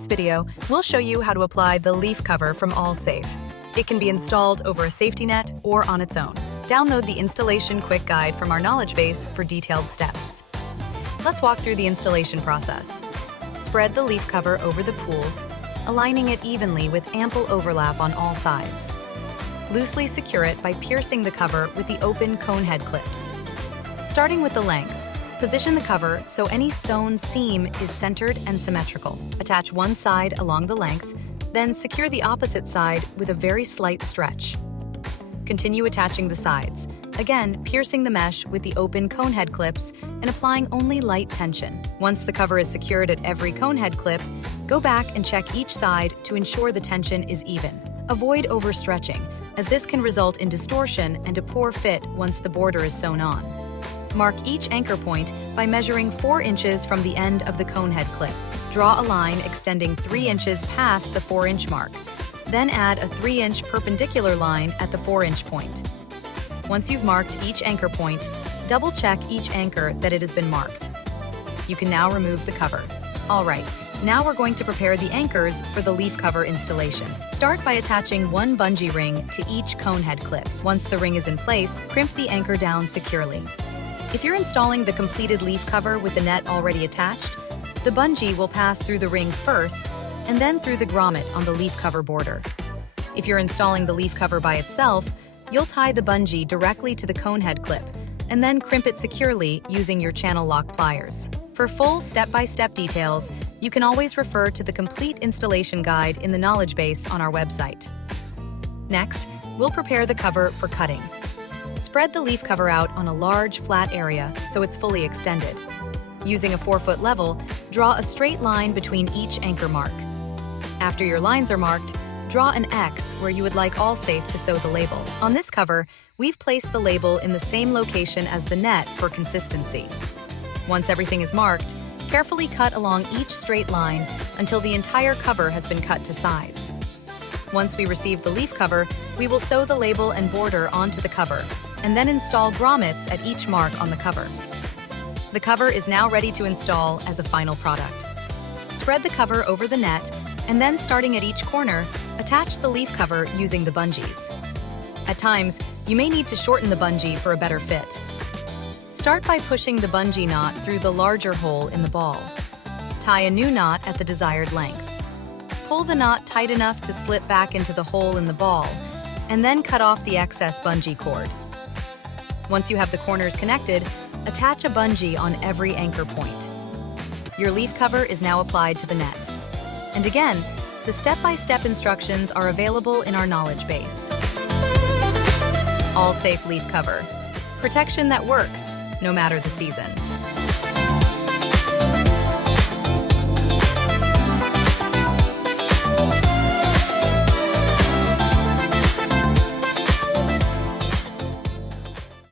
this video, we'll show you how to apply the leaf cover from AllSafe. It can be installed over a safety net or on its own. Download the installation quick guide from our knowledge base for detailed steps. Let's walk through the installation process. Spread the leaf cover over the pool, aligning it evenly with ample overlap on all sides. Loosely secure it by piercing the cover with the open cone head clips. Starting with the length, position the cover so any sewn seam is centered and symmetrical. Attach one side along the length, then secure the opposite side with a very slight stretch. Continue attaching the sides, again piercing the mesh with the open cone head clips and applying only light tension. Once the cover is secured at every cone head clip, go back and check each side to ensure the tension is even. Avoid overstretching, as this can result in distortion and a poor fit once the border is sewn on. Mark each anchor point by measuring 4 inches from the end of the cone head clip. Draw a line extending 3 inches past the 4-inch mark. Then add a 3-inch perpendicular line at the 4-inch point. Once you've marked each anchor point, double-check each anchor that it has been marked. You can now remove the cover. All right, now we're going to prepare the anchors for the leaf cover installation. Start by attaching one bungee ring to each cone head clip. Once the ring is in place, crimp the anchor down securely. If you're installing the completed leaf cover with the net already attached, the bungee will pass through the ring first and then through the grommet on the leaf cover border. If you're installing the leaf cover by itself, you'll tie the bungee directly to the cone head clip and then crimp it securely using your channel lock pliers. For full step-by-step details, you can always refer to the complete installation guide in the knowledge base on our website. Next, we'll prepare the cover for cutting. Spread the leaf cover out on a large, flat area so it's fully extended. Using a 4-foot level, draw a straight line between each anchor mark. After your lines are marked, draw an X where you would like AllSafe to sew the label. On this cover, we've placed the label in the same location as the net for consistency. Once everything is marked, carefully cut along each straight line until the entire cover has been cut to size. Once we receive the leaf cover, we will sew the label and border onto the cover, and then install grommets at each mark on the cover. The cover is now ready to install as a final product. Spread the cover over the net, and then starting at each corner, attach the leaf cover using the bungees. At times, you may need to shorten the bungee for a better fit. Start by pushing the bungee knot through the larger hole in the ball. Tie a new knot at the desired length. Pull the knot tight enough to slip back into the hole in the ball, and then cut off the excess bungee cord. Once you have the corners connected, attach a bungee on every anchor point. Your leaf cover is now applied to the net. And again, the step-by-step instructions are available in our knowledge base. AllSafe leaf cover. Protection that works, no matter the season.